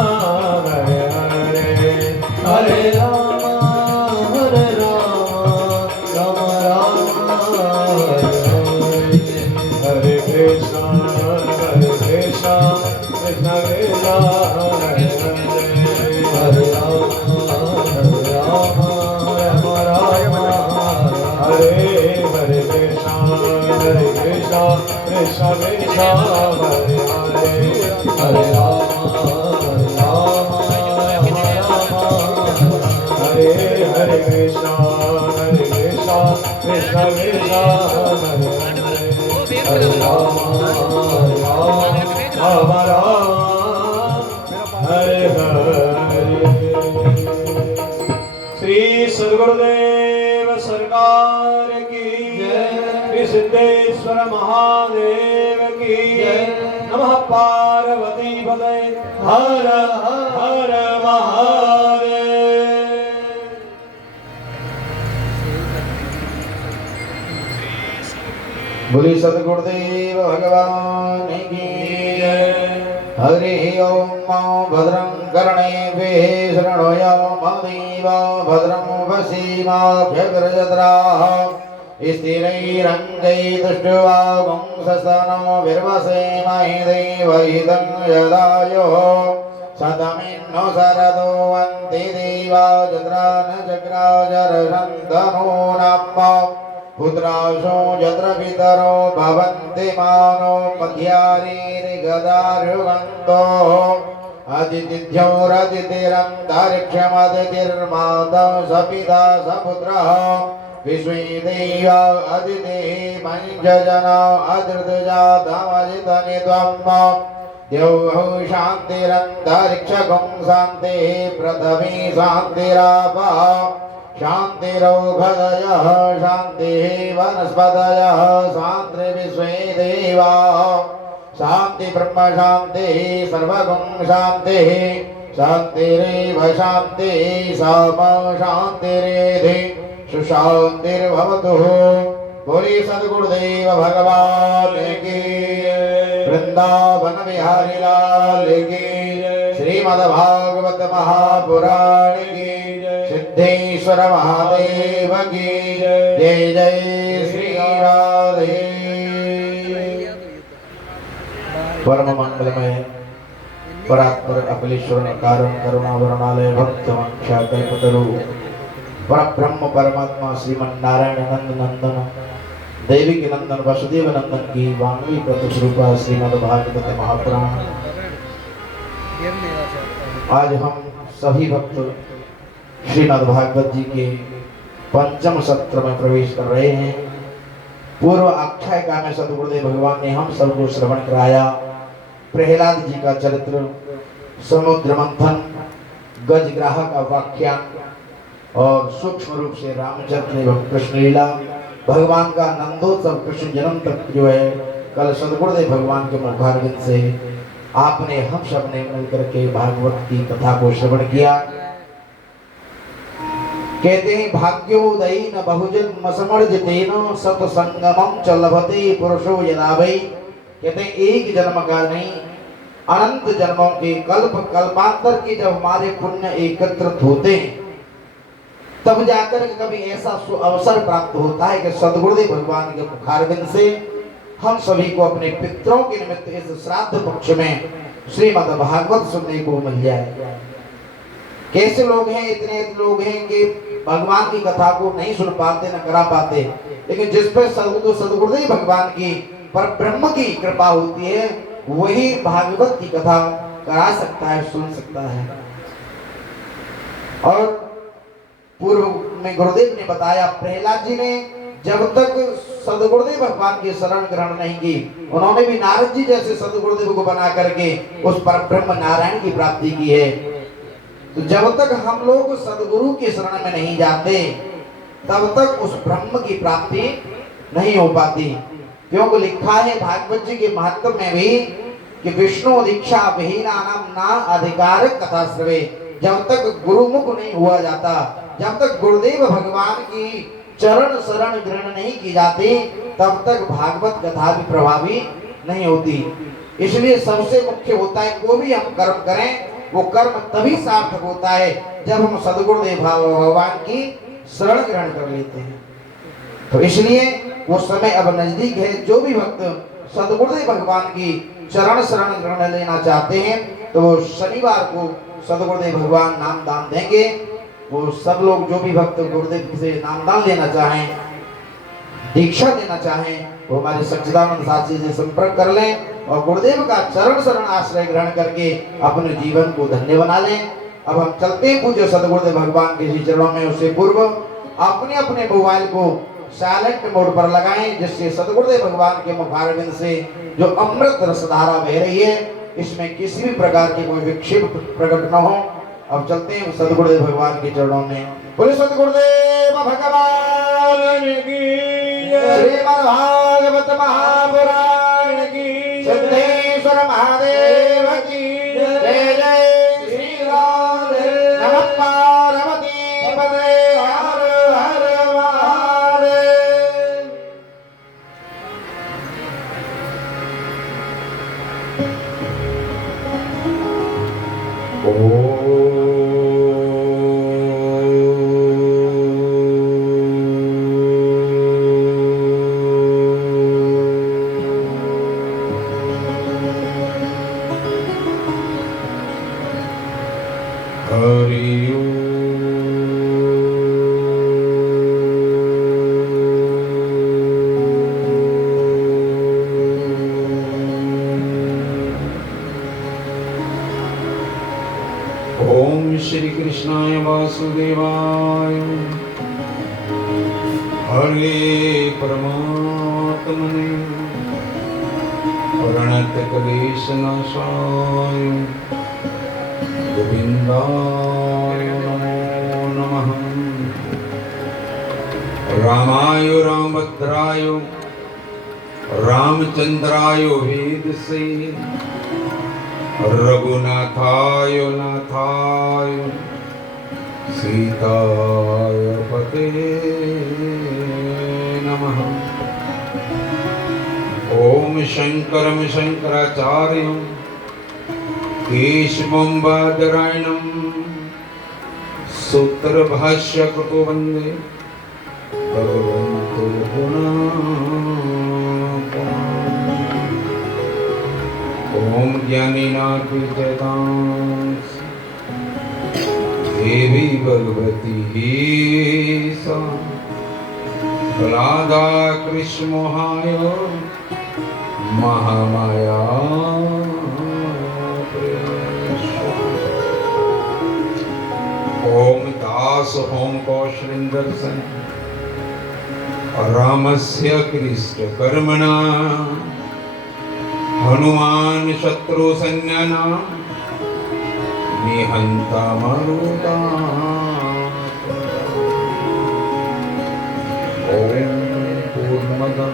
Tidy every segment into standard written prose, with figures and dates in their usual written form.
हरे हरे हरे राम हरे राम राम राम हरे कृष्ण कृष्ण कृष्ण हरे हरे राम राम राम हरे हरे कृष्ण कृष्ण कृष्ण हरे हरे हरे राम राम हरे हरे कृष्ण कृष्ण कृष्ण हरे राम राम राम हरे हरे। श्री सद्गुरुदेव सरकार की जय। श्री सिद्धेश्वर महादेव की जय। नमः पार्वती पते हर हर महादेव। बोले सद्गुरुदेव भगवान की जय। हरि ओम भद्रं कर्णेभिः शृणुयाम देवा भद्रं वसीमाभ्यग्रजत्राः स्थिरैरङ्गैस्तुष्ट्वागुंसस्तनो विर्वसेमहि देवहितं यदायुः शतमिन्नो शरदो अन्ति देवा जत्रान चक्राजरशन्तनो नाम पुत्राशो यत्र पितरो भवन्ति मानो मध्यारीर्गदार्युगन्तो अदितिथ्योरदितिरन्तरिक्षमदितिर्मातः सपिता सपुत्रः विश्वे देवा अदितिः पञ्चजना अदृतजातमजितनित्वम् द्यौः शान्तिरन्तरिक्षगुं शान्तिः पृथिवी शान्तिरापः शान्तिरौषधयः शान्तिः वनस्पतयः शान्ति विश्वे देवा शान्ति ब्रह्म शान्तिः सर्वगुं शान्तिः शान्तिरेव शान्तिः साम शान्तिरेधि सुशान्तिर्भवतु। बोले सद्गुरुदेव भगवान की वृंदावन बिहारी लाल की श्रीमद्भागवत महापुराण की सिद्धेश्वर महादेव की जय जय श्री राधे। परम मंगलमय परात्पर अखिलेश्वर कारण करुणावरणालय भक्त मंक्षा कल्पतरु परब्रह्म परमात्मा श्रीमन नारायण नंद नंदन देवी के नंदन वसुदेव नंदन की वांगवी प्रतिरूपा श्रीमद् भागवत महापुराण। आज हम सभी भक्त श्रीमद् भागवत जी के पंचम सत्र में प्रवेश कर रहे हैं। पूर्व आख्यायिका में सद्गुरुदेव भगवान ने हम सबको श्रवण कराया प्रहलाद जी का चरित्र, समुद्र मंथन, गजग्राह का व्याख्यान और सूक्ष्म रूप से रामचंद्र एवं कृष्ण लीला, भगवान का नंदोत्सव कृष्ण जन्म तक जो है कल सद्गुरुदेव भगवान के मुखारविंद से आपने हम सब ने मिलकर के भागवत की कथा को श्रवण किया। कहते हैं भाग्योदयी न बहुजन मसमर्जितेन सतसंगमं च लभते पुरुषो यदा वै। कहते हैं एक जन्म का नहीं अनंत जन्मों के कल्प कल्पांतर के जब हमारे पुण्य एकत्रित होते हैं तब जाकर कभी ऐसा अवसर प्राप्त होता है कि सद्गुरुदेव भगवान के मुखारविंद से हम सभी को अपने पितरों के निमित्त इस श्राद्ध पक्ष में श्रीमद् भागवत सुनने को मिल जाए। कैसे लोग हैं, इतने लोग हैं कि भगवान की कथा को नहीं सुन पाते न करा पाते, लेकिन जिस पर सद्गुरुदेव भगवान की पर ब्रह्म की कृपा होती है वही भागवत की कथा करा सकता है, सुन सकता है। और पूर्व में गुरुदेव ने बताया प्रहलाद जी ने जब तक सद्गुरुदेव भगवान की शरण ग्रहण नहीं की, उन्होंने भी नारद जी जैसे सद्गुरुदेव को बना करके उस पर ब्रह्म नारायण की प्राप्ति की है। तो जब तक हम लोग सद्गुरु की शरण में नहीं जाते तब तक उस ब्रह्म की प्राप्ति नहीं हो पाती। क्योंकि लिखा है भागवत जी के महत्व में भी कि विष्णु दीक्षा विहीना नाम ना अधिकार कथा श्रवे। जब तक गुरुमुख नहीं हुआ जाता, जब तक गुरुदेव भगवान की चरण शरण ग्रहण नहीं की जाती तब तक भागवत कथा भी प्रभावी नहीं होती। इसलिए सबसे मुख्य होता है कोई भी हम कर्म करें वो कर्म तभी सार्थक होता है जब हम सद्गुरुदेव भगवान की शरण ग्रहण कर लेते हैं। तो इसलिए वो समय अब नजदीक है। जो भी भक्त सद्गुरुदेव भगवान की चरण शरण ग्रहण लेना चाहते हैं तो वो शनिवार को सद्गुरुदेव भगवान नाम दान देंगे। वो सब लोग जो भी भक्त गुरुदेव से नाम दान लेना चाहें, दीक्षा लेना चाहें, वो हमारे सच्चिदानंद साथी से संपर्क कर लें और गुरुदेव का चरण शरण आश्रय ग्रहण करके अपने जीवन को धन्य बना लें। अब हम चलते हैं पूज्य सद्गुरुदेव भगवान के श्री चरणों में। उससे पूर्व अपने अपने मोबाइल को साइलेंट मोड पर लगाएं, जिससे सद्गुरुदेव भगवान के मुखारविंद से जो अमृत रसधारा बह रही है इसमें किसी भी प्रकार की कोई विक्षेप प्रकट न हो। अब चलते हैं सद्गुरुदेव भगवान के चरणों में। बोले सद्गुरुदेव भगवान की जय। श्रीमद् भागवत महापुराण की, सिद्धेश्वर महादेव की जय। जय श्री राम। नमः पार्वती पते, हर हर महादेव। ओम श्री कृष्णाय वासुदेवाय, हरे परमात्मने प्रणत क्लेश नाशाय गोविंदाय नमो नमः। रामाय रामभद्राय रामचंद्राय वेदसे, रघुनाथाय नाथाय सीताय पते नमः। ओम शंकरं शंकराचार्यं केशवं बादरायणं सूत्रभाष्य कृतो वन्दे भगवन्तो पुनः। ओम ज्ञानिनाथविजयतां देवी भगवती सा, प्रह्लादा कृष्णमोहाय महामाया ओम दास ओम कौशलेन्द्रसन रामस्य कृष्ण कर्मणा, हनुमान शत्रु सैन्याना निहंता मरुता। ओम पूर्णमदं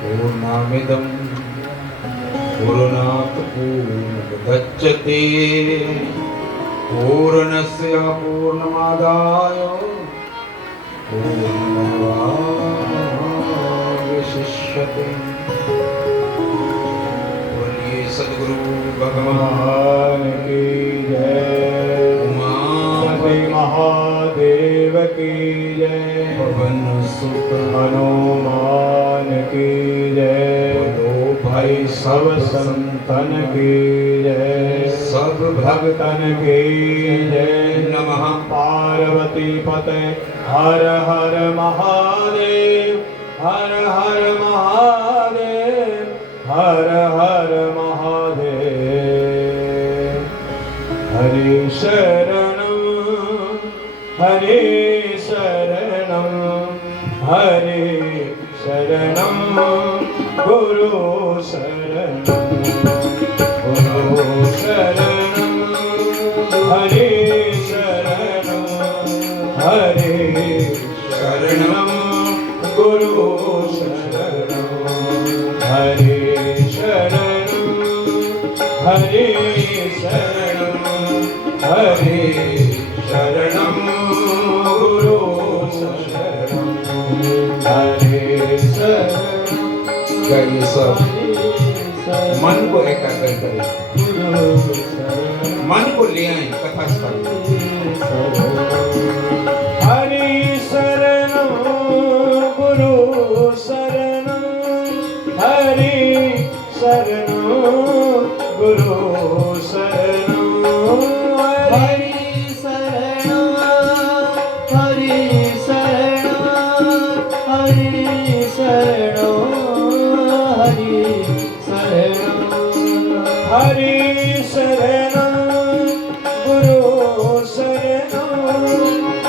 पूर्णमिदं पूर्णात् पूर्णमुदच्यते, पूर्णस्य पूर्णमादाय पूर्णमेवावशिष्यते। सद्गुरु भगवान की जय। उमापति महादेव की जय। पवन सुत हनुमान की जय। बोलो भाई सब संतन की जय। सब भक्तन की जय। नमः पार्वती पते, हर हर महादेव, हर हर महादेव, हर हर महादेव। हरे शरणं, हरे शरणं, हरे शरणं, गुरु शरणं, गुरु शरणं, हरे शरणं, हरे शरणं, गुरु शरणं, हरे शरणं, हरे शरणं, हरे शरणं, गुरु शरणं, हरे शरणं। कई सब मन को एकाग्र करें। मन को ले आए कथा स्थल। हरि शरणं गुरु शरणं हरि शरणं गुरु शरणं हरि शरणं हरि शरणं हरि शरणं हरि शरणं हरि शरणं गुरु शरणं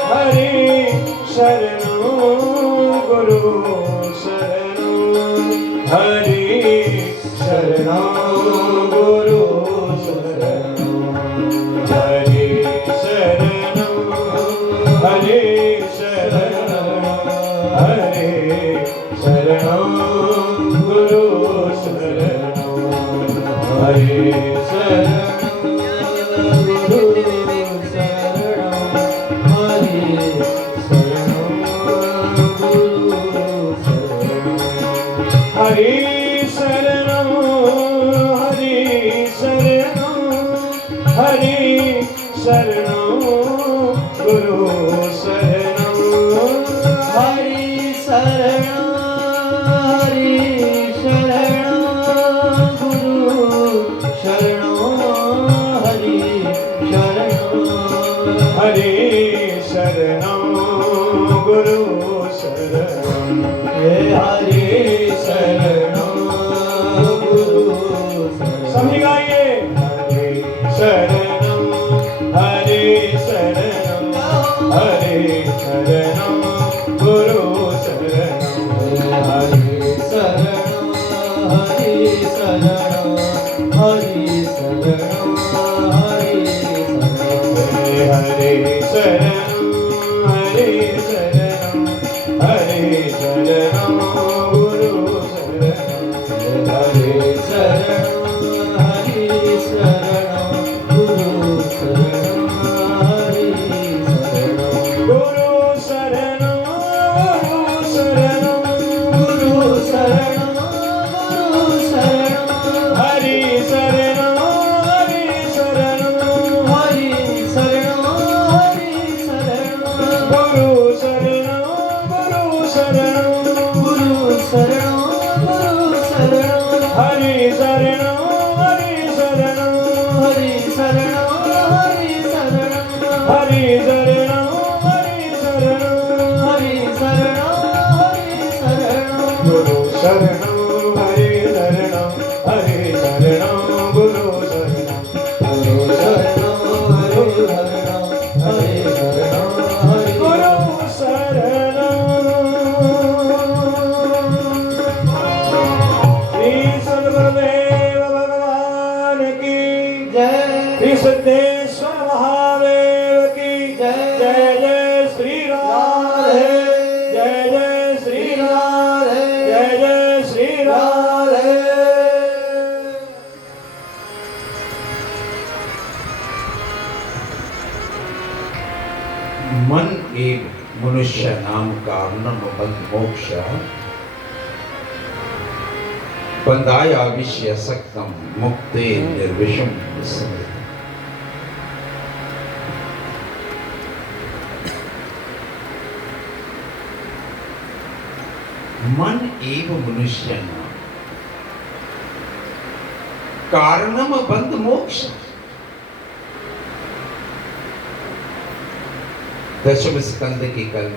हरि शरणं गुरु शरणं हरि शरणं गुरु शरणं हरि शरणं हरि शरणं हरि शरणं गुरु शरणं हरि शरणं गुरु शरणं हरि शरणं गुरु शरणं हरि शरणं हरि शरणं हरि शरणं गुरु शरणं हरि शरणं हरि शरणं गुरु शरणं हरि शरणं हरि शरणं गुरु शरणं हरि शरणं गुरु शरणं सभी गाइए हरि शरणं हरि शरणं हरि शरणं गुरु शरणं हरि शरणं हरि शरणं हरि शरणं हरि शरणं हरि शरणं हरि शरणं गुरु शरणं हरि शरणं हरि शरणं गुरु शरणं हरि शरणं गुरु शरणं गुरु शरणं गुरु शरणं हरि शरणं हरि शरणं हरि शरणं हरि शरणं गुरु शरणं गुरु शरणं गुरु शरणं गुरु शरणं हरि शरणं हरि शरणं हरि शरणं हरि शरणं हरि शरणं हरि शरणं हरि शरणं हरि शरणं गुरु शरणं हरि शरणं हरि शरणं गुरु शरणं गुरु शरणं हरि शरणं हरि शरणं हरि गुरु शरणं श्री सद्गुरुदेव भगवान की जय श्री सिद्धेश्वर महादेव की जय। जय जय श्री राधे जय जय श्री राधे जय जय श्री राधे। मन एक मनुष्य नाम कारणम बंध मोक्ष बंधाया विषय सक्तम मुक्ते निर्विषम स्मृति। मन एव मनुष्य नाम कारणम बंध मोक्ष। दशम स्कंद की कल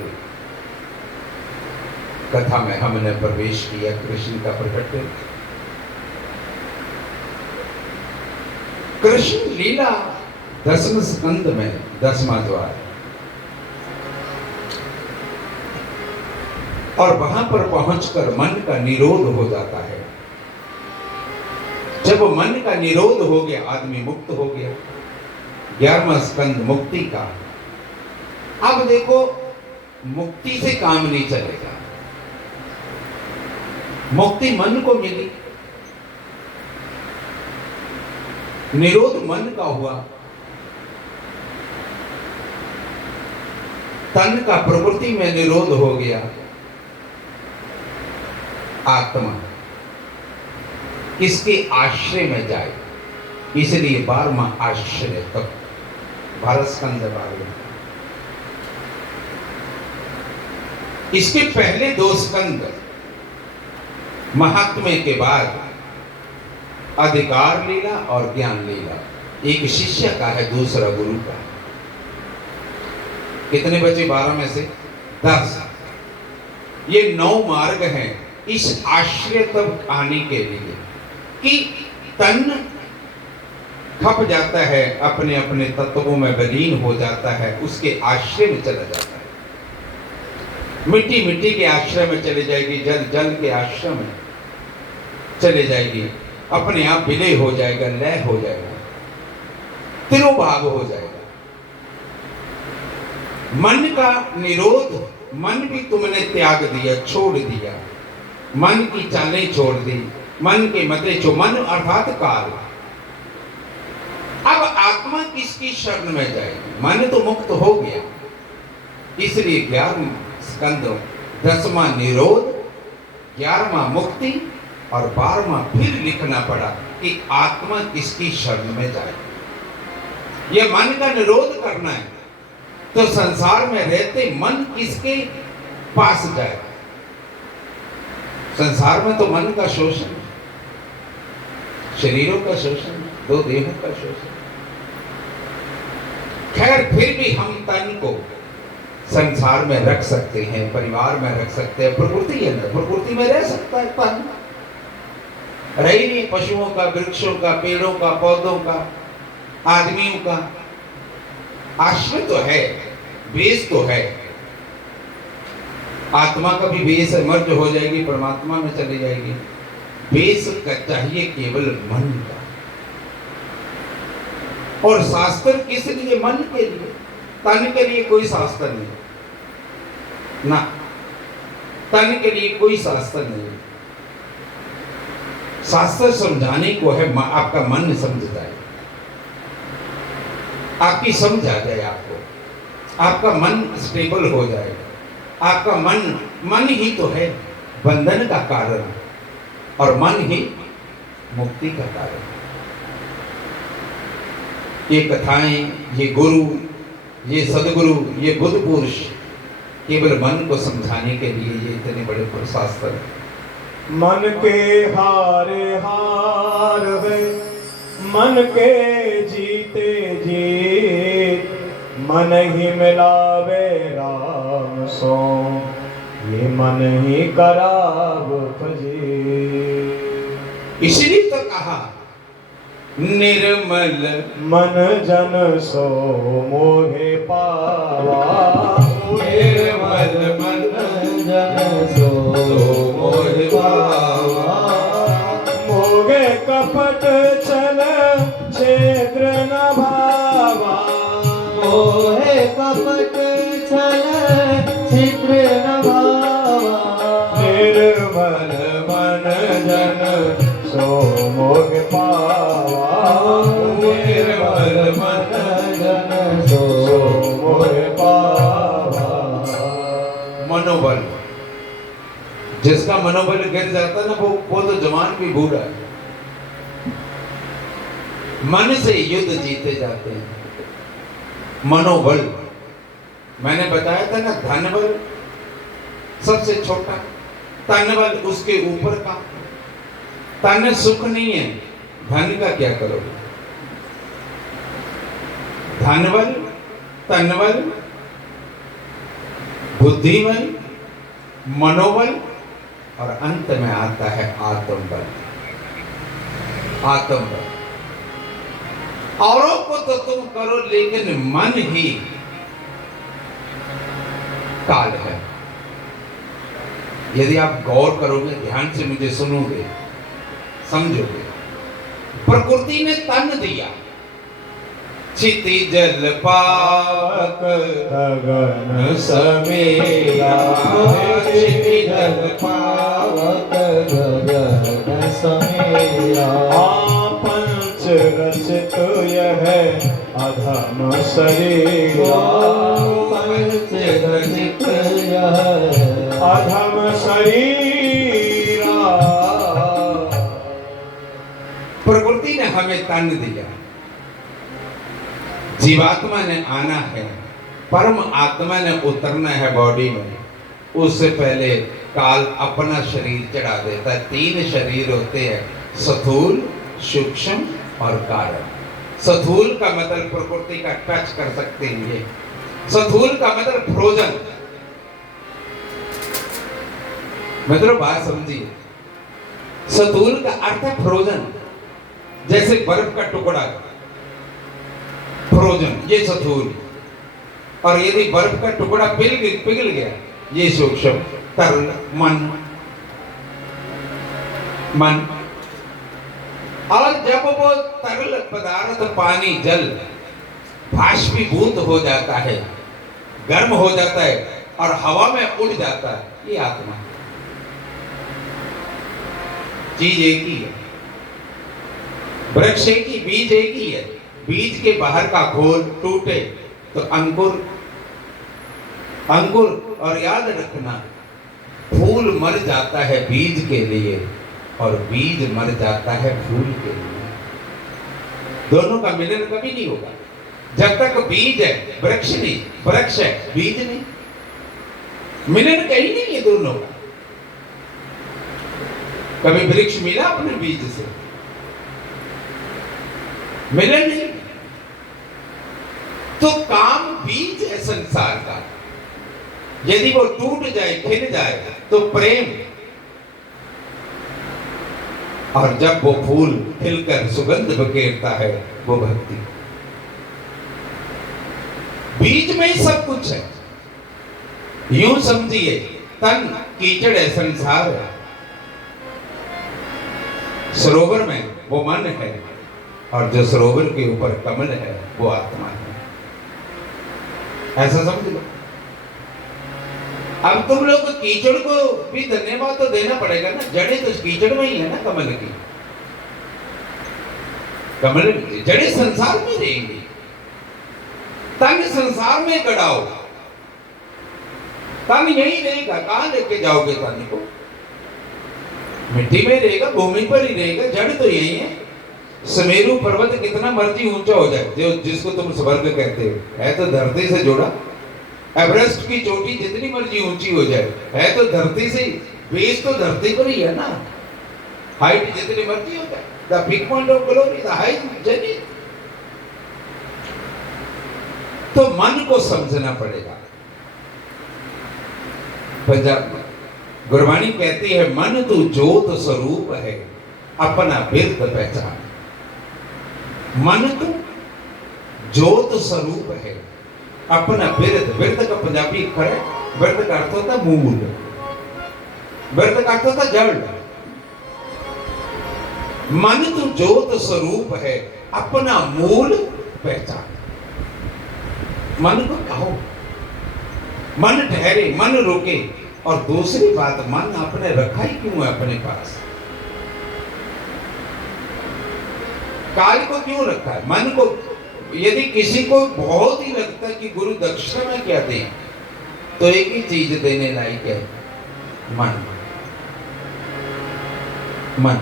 कथा में हमने प्रवेश किया कृष्ण का प्रकट। कृष्ण लीला दसम स्कंद में 10वां द्वार और वहां पर पहुंचकर मन का निरोध हो जाता है। जब मन का निरोध हो गया आदमी मुक्त हो गया। 11वां स्कंद मुक्ति का। अब देखो मुक्ति से काम नहीं चलेगा। मुक्ति मन को मिली, निरोध मन का हुआ, तन का प्रकृति में निरोध हो गया। आत्मा किसके आश्रय में जाए? इसलिए 12वां आश्रय तक भारत स्कंद 12। इसके पहले 2 स्कंद महात्म्य के बाद अधिकार लीला और ज्ञान लीला, एक शिष्य का है, दूसरा गुरु का। कितने बचे 12 में से? 10। ये 9 मार्ग हैं इस आश्रय तक आने के लिए कि तन खप जाता है, अपने अपने तत्वों में विलीन हो जाता है, उसके आश्रय में चला जाता है। मिट्टी मिट्टी के आश्रय में चली जाएगी, जल जल के आश्रय में चले जाएगी, अपने आप विलय हो जाएगा, लय हो जाएगा, तिरोभाव हो जाएगा। मन का निरोध, मन भी तुमने त्याग दिया, छोड़ दिया, मन की चालें छोड़ दी, मन के मते जो मन अर्थात काल। अब आत्मा किसकी शरण में जाएगी? मन तो मुक्त हो गया, इसलिए 11वां स्कंद 10वां निरोध, 11वां मुक्ति और 12वां फिर लिखना पड़ा कि आत्मा किसकी शरण में जाए। यह मन का निरोध करना है तो संसार में रहते मन किसके पास जाए? संसार में तो मन का शोषण, शरीरों का शोषण, 2 देहों का शोषण। खैर फिर भी हम तन को संसार में रख सकते हैं, परिवार में रख सकते हैं, प्रकृति है ना, प्रकृति में रह सकता है तन। रही नहीं पशुओं का, वृक्षों का, पेड़ों का, पौधों का, आदमियों का आश्रय तो है, बेस तो है। आत्मा का भी बेस है, मर्ज हो जाएगी, परमात्मा में चली जाएगी। बेस का चाहिए केवल मन का। और शास्त्र किस लिए? मन के लिए, तन के लिए कोई शास्त्र नहीं ना, तन के लिए कोई शास्त्र नहीं। शास्त्र समझाने को है, आपका मन समझ जाए, आपकी समझ आ जाए, आपका मन स्टेबल हो जाएगा। आपका मन ही तो है बंधन का कारण और मन ही मुक्ति का कारण। ये कथाएं, ये गुरु, ये सदगुरु, ये बुद्ध पुरुष केवल मन को समझाने के लिए ये इतने बड़े शास्त्र। मन के हारे हार है, मन के जीते जीत, मन ही मिलावे राम सो, ये मन ही कराव फजी। इसलिए तो कहा निर्मल मन जन सो मोहे पावा, निर्मल मन जन सो मोहे पावा। मोगे कपट चल क्षेत्र न भावा, मोहे कपट छल छिद्र न भावा। निर्मल मन जन सो मोह पावा, निर्मल मन जन सो मोहे पावा। मनोबल, जिसका मनोबल गिर जाता ना वो तो जवान भी बूढ़ा है। मन से युद्ध जीते जाते हैं। मनोबल, मैंने बताया था ना, धनबल सबसे छोटा, तनबल उसके ऊपर का। तन सुख नहीं है, धन का क्या करोगे? धनबल, तनबल, बुद्धिबल, मनोबल और अंत में आता है आत्मबल। आत्मबल औरों को तो तुम करो, लेकिन मन ही काल है। यदि आप गौर करोगे, ध्यान से मुझे सुनोगे, समझोगे, प्रकृति ने तन दिया, क्षिति जल पावक गगन समेला, क्षिति जल पावक गगन समेला। पंच रचित यह अधम शरीरा, पंच रचित यह अधम शरीरा। प्रकृति प्रकृति ने हमें तन दिया, जीवात्मा ने आना है, परम आत्मा ने उतरना है बॉडी में, उससे पहले काल अपना शरीर चढ़ा देता है। 3 शरीर होते हैं, स्थूल, सूक्ष्म और कारण। स्थूल का मतलब प्रकृति का टच कर सकते हैं ये, स्थूल का मतलब फ्रोजन, मतलब बात समझिए, स्थूल का अर्थ है फ्रोजन, जैसे बर्फ का टुकड़ा फ्रोजन, ये स्थूल। और यदि बर्फ का टुकड़ा पिघल गया, ये सूक्ष्म, तरल, मन। और जब वो तरल पदार्थ पानी जल बाष्पीभूत हो जाता है, गर्म हो जाता है और हवा में उड़ जाता है, ये आत्मा। चीज एक ही है, वृक्ष एक ही, बीज एक ही है। बीज के बाहर का घोल टूटे तो अंकुर, और याद रखना, फूल मर जाता है बीज के लिए और बीज मर जाता है फूल के लिए। दोनों का मिलन कभी नहीं होगा। जब तक बीज है, वृक्ष नहीं, वृक्ष है, बीज नहीं, मिलन कहीं नहीं है दोनों का। कभी वृक्ष मिला अपने बीज से? मिलन नहीं। तो काम बीज है संसार का, यदि वो टूट जाए, खिल जाए तो प्रेम, और जब वो फूल खिलकर सुगंध बखेरता है वो भक्ति। बीज में ही सब कुछ है। यूं समझिए, तन कीचड़ है, संसार है, सरोवर में वो मन है, और जो सरोवर के ऊपर कमल है वो आत्मा है। ऐसा समझ लो। अब तुम लोग कीचड़ को भी धन्यवाद तो देना पड़ेगा ना, जड़ें तो कीचड़ में ही है ना कमल की। कमल जड़ें संसार में रहेंगी, तन संसार में गड़ाओ, तन यही रहेगा। कहां लेके जाओगे तन को? मिट्टी में रहेगा, भूमि पर ही रहेगा, जड़ तो यही है। सुमेरु पर्वत कितना मर्जी ऊंचा हो जाए, जो जिसको तुम स्वर्ग कहते हो, है तो धरती से जुड़ा। एवरेस्ट की चोटी जितनी मर्जी ऊंची हो जाए, है तो धरती से, बेस तो धरती पर ही है ना। हाइट जितनी मर्जी हो जाए, the peak point of glory, the height journey. तो मन को समझना पड़ेगा। पंजाब में गुरबाणी कहती है, मन तू ज्योत स्वरूप है, अपना बिरद पहचान। मन तो ज्योत स्वरूप है, अपना बिरद। बिरद का पंजाबी अक्षर है, बिरद का अर्थ होता मूल, बिरद का अर्थ होता जड़। मन तो ज्योत स्वरूप है, अपना मूल पहचान। मन को कहो, मन ठहरे, मन रुके। और दूसरी बात, मन आपने रखा ही क्यों है अपने पास? काल को क्यों रखा है? मन को, यदि किसी को बहुत ही लगता है कि गुरु दक्षिणा में क्या दें, तो एक ही चीज देने लायक है, मन। मन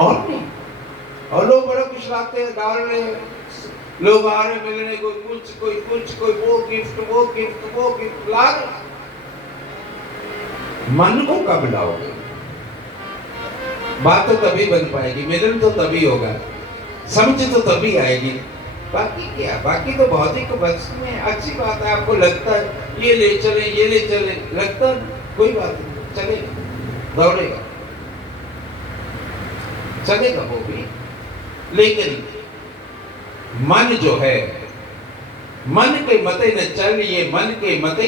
और नहीं। और लोग बड़ा कुछ लाते हैं, डाल रहे हैं, लोग आ रहे मिलने, कोई कुछ, कोई कुछ, कोई वो गिफ्ट, वो गिफ्ट, वो गिफ्ट ला रहे। मन को कब लाओगे? बात तो तभी बन पाएगी, मिलन तो तभी होगा, समझ तो तभी आएगी। बाकी क्या, बाकी तो भौतिक वस्तु में अच्छी बात है। आपको लगता है ये ले चले, ये ले चले, लगता कोई बात नहीं, चलेगा, दौड़ेगा, चलेगा वो भी। लेकिन मन जो है, मन के मते न चल, ये मन के मते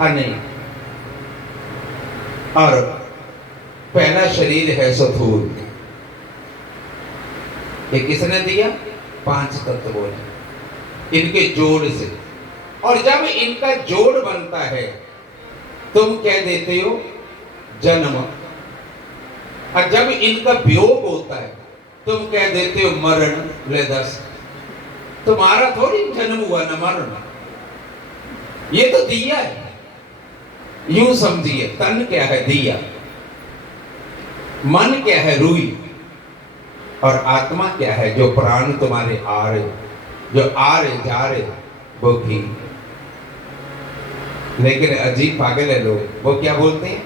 नहीं। और पहला शरीर है स्थूल, ये किसने दिया? 5 तत्वों ने, इनके जोड़ से। और जब इनका जोड़ बनता है, तुम कह देते हो जन्म। और जब इनका वियोग होता है, तुम कह देते हो मरण। ले 10, तुम्हारा थोड़ी जन्म हुआ ना मरण, ये तो दिया है। यूं समझिए, तन क्या है? दिया। मन क्या है? रूई। और आत्मा क्या है? जो प्राण तुम्हारे आ रहे, जो आ रहे जा रहे, वो घी। लेकिन अजीब पागल है लोग, वो क्या बोलते हैं?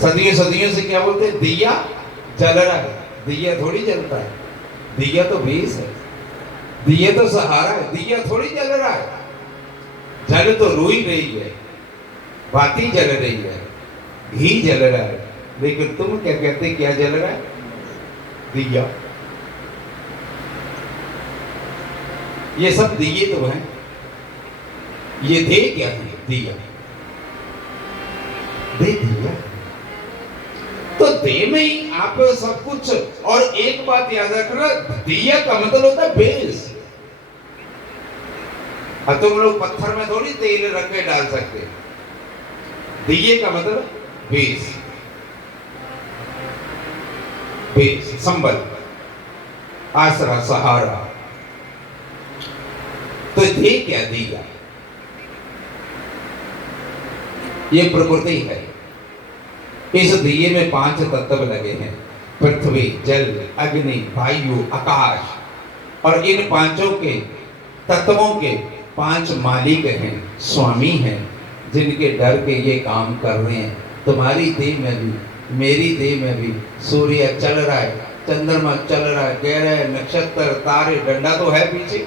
सदियों सदियों से क्या बोलते हैं? दिया जल रहा है। दिया थोड़ी जलता है, दिया तो बेस है, दिया तो सहारा है, दिया थोड़ी जल रहा है। जल तो रोई रही है, बाती जल रही है, घी जल रहा है। लेकिन तुम क्या कहते, क्या जल रहा है? दिया। ये सब दिए तो हैं। ये दे क्या है? दिया। दे दिया। तो दे में ही आप सब कुछ। और एक बात याद रखना, दिया का मतलब होता है बेस। अब तुम लोग पत्थर में थोड़ी तेल रख के डाल सकते। दिए का मतलब बेस, बेस, संबल, आसरा, सहारा। तो दे क्या? दिया। ये प्रकृति है। इस दिए में 5 तत्व लगे हैं, पृथ्वी, जल, अग्नि, वायु, आकाश। और इन पांचों के तत्वों के 5 मालिक हैं, स्वामी हैं, जिनके डर के ये काम कर रहे हैं। तुम्हारी देह में भी, मेरी देह में भी सूर्य चल रहा है, चंद्रमा चल रहा है, ग्रह, नक्षत्र, तारे। डंडा तो है पीछे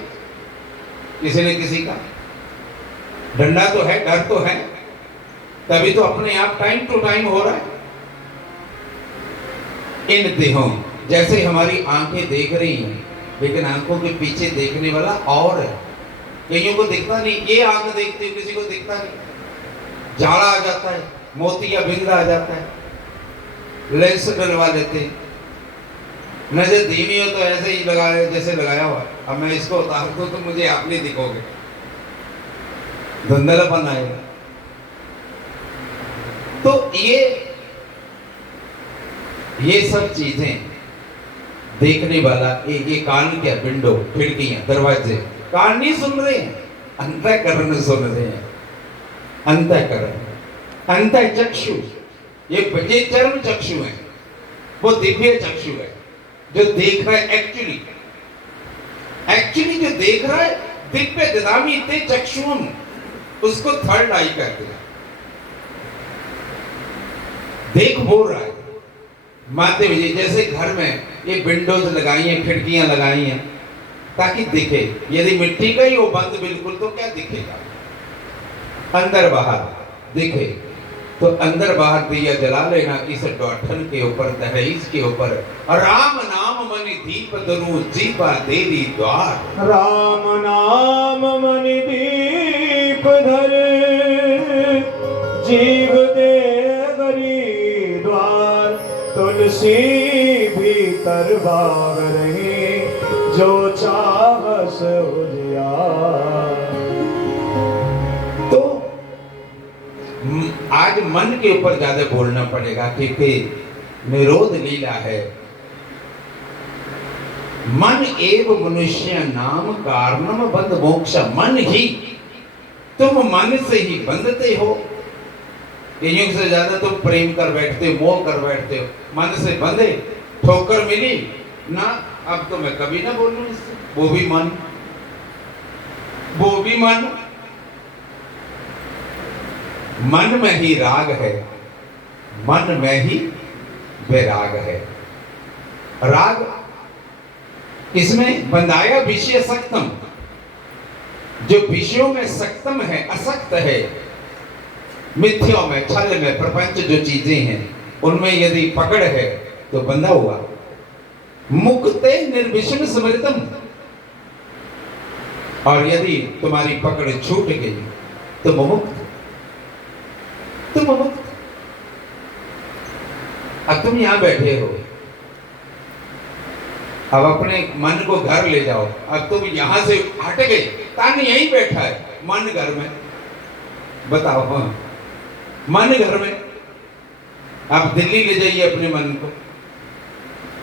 किसी न किसी का, डंडा तो है, डर तो है। तभी तो अपने आप टाइम टू टाइम हो रहा है। इन देहों, जैसे हमारी आंखें देख रही हैं, लेकिन आंखों के पीछे देखने वाला और है। कईयों को दिखता नहीं, ये आंख देखती है, किसी को दिखता नहीं। झाड़ा आ जाता है, मोतिया बिंगड़ा आ जाता है, लेंस डलवा लेते हैं। नजर धीमी हो तो ऐसे ही लगा रहे जैसे लगाया हुआ। अब मैं इसको उतार दूं तो मुझे आप नहीं दिखोगे, धुंधलापन आएगा। तो ये सब चीजें देखने वाला ये कान क्या? विंडो, खिड़कियां, दरवाजे। कान नहीं सुन रहे हैं, अंतःकरण सुन रहे हैं। अंतःकरण, अंतःचक्षु, ये चर्म चक्षु है, वो दिव्य चक्षु है जो देख रहा है। एक्चुअली जो देख रहा है, दिव्य ददामी ते चक्षुम, उसको थर्ड आई कहते हैं। देख बोल रहा है माते विजय। जैसे घर में ये विंडोज लगाई हैं, खिड़कियां लगाई हैं ताकि दिखे। यदि मिट्टी का ही वो बंद बिल्कुल, तो क्या दिखेगा? अंदर बाहर दिखे। तो अंदर बाहर दिया जला लेना इस डॉठन के ऊपर, दहलीज के ऊपर। राम नाम मनि दीप धनु जीवा देरी द्वार। राम नाम मनि दीप धर जीव देवरी द्वार। तुलसी भीतर बाग रही जो चाहस उजियार। तो आज मन के ऊपर ज्यादा बोलना पड़ेगा क्योंकि निरोध लीला है। मन एव मनुष्य नाम कारणम बंध मोक्ष। मन ही, तुम मन से ही बंधते हो। कईयों से ज्यादा तुम प्रेम कर बैठते हो, मोह कर बैठते हो। मन से बंधे, ठोकर मिली ना, अब तो मैं कभी ना बोलूं इससे। वो भी मन, वो भी मन। मन में ही राग है, मन में ही वैराग है। राग इसमें बंधाया विषय सक्तम, जो विषयों में सक्तम है, असक्त है। मिथ्यों में, छल में, प्रपंच जो चीजें हैं उनमें यदि पकड़ है तो बंधा हुआ। मुक्ते निर्विषम स्मृतम, और यदि तुम्हारी पकड़ छूट गई तो मुक्त, तुम मुक्त। अब तुम यहां बैठे हो, अब अपने मन को घर ले जाओ। अब तुम यहां से हट गए, तान यहीं बैठा है, मन घर में। बताओ, हाँ, मन घर में। आप दिल्ली ले जाइए अपने मन को,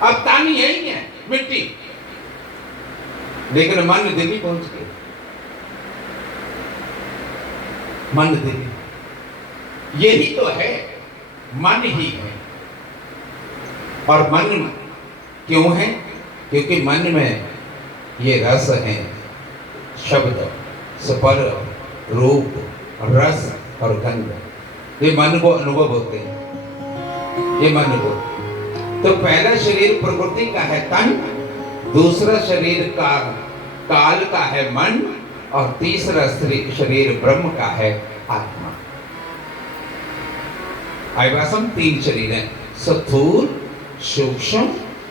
अब तान यही है, मिट्टी। लेकिन मन दिल्ली पहुंच गए, मन दिल्ली। यही तो है, मन ही है। और मन क्यों है? क्योंकि मन में ये रस है, शब्द, स्पर्श, रूप, रस और गंध, ये मन को अनुभव होते हैं, ये मन को। तो पहला शरीर प्रकृति का है तन, दूसरा शरीर काल का है मन, और तीसरा शरीर ब्रह्म का है आत्मा। आइवासम 3 शरीर हैं, स्थूल, सूक्ष्म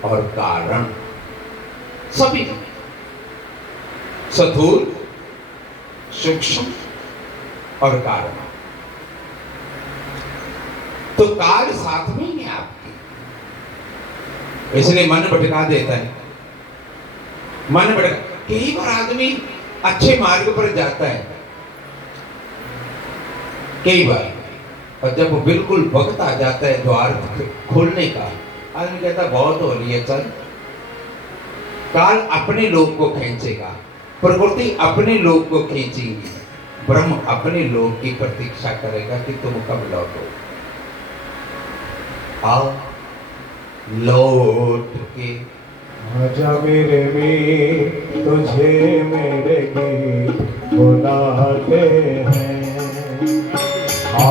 और कारण। सभी स्थूल, सूक्ष्म और कारण। तो काल साथ में ही है आपके, इसलिए मन भटका देता है। मन भटका, कई बार आदमी अच्छे मार्ग पर जाता है, कई बार, और जब बिल्कुल वक्त आ जाता है द्वार खोलने का, आदमी कहता बहुत हो रही है, चल। काल अपने लोग को खींचेगा, प्रकृति अपने लोग को खींचेगी, ब्रह्म अपने लोग की प्रतीक्षा करेगा कि तुम कब लौटो। आओ लौट के आजा मेरे मीत, तुझे मेरे गीत बुलाते हैं। आ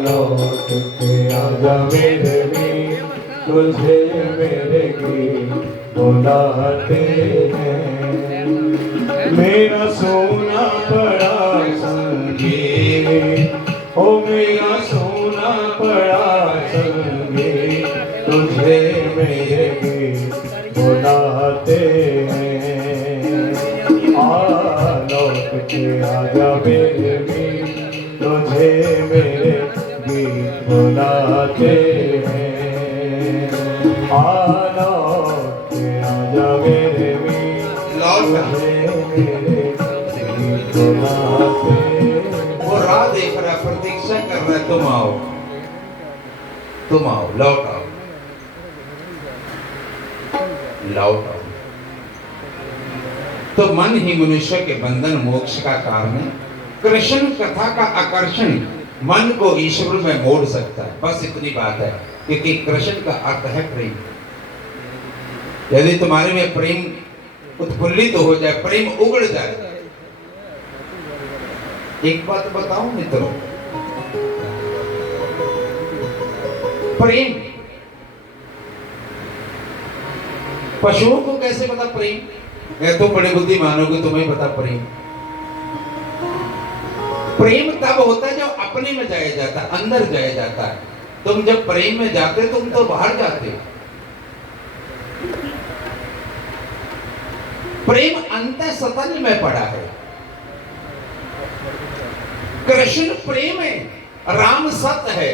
लौट के आजा मेरे मीत, तुझे मेरे गीत बुलाते हैं। मेरा सोना पड़ा संगीत, ओ मेरा सोना पड़ा संगीत, तुझे मेरे गीत बुलाते हैं। आ लौट के आजा मेरे गीत, तुझे मेरे गीत बुलाते हैं। आ लौट के आजा मेरे गीत, तुझे मेरे गीत बुलाते हैं। वो राह देख रहा, प्रतीक्षा कर रहा है, तुम आओ, तुम आओ, लौट आओ, लौट आओ। तो मन ही मनुष्य के बंधन मोक्ष का कारण है। कृष्ण कथा का आकर्षण मन को ईश्वर में मोड़ सकता है, बस इतनी बात है, क्योंकि कृष्ण का अर्थ है प्रेम। यदि तुम्हारे में प्रेम उत्फुल्लित हो जाए, प्रेम उगड़ जाए। एक बात बताऊं मित्रों, प्रेम पशुओं को कैसे पता प्रेम? तुम बड़े बुद्धिमान हो, तुम्हें पता प्रेम। प्रेम तब होता है जब अपने में जाया जाता है, अंदर जाया जाता है। तुम जब प्रेम में जाते तुम तो बाहर जाते हो। प्रेम अंतः सतन में पड़ा है। कृष्ण प्रेम है, राम सत्य है,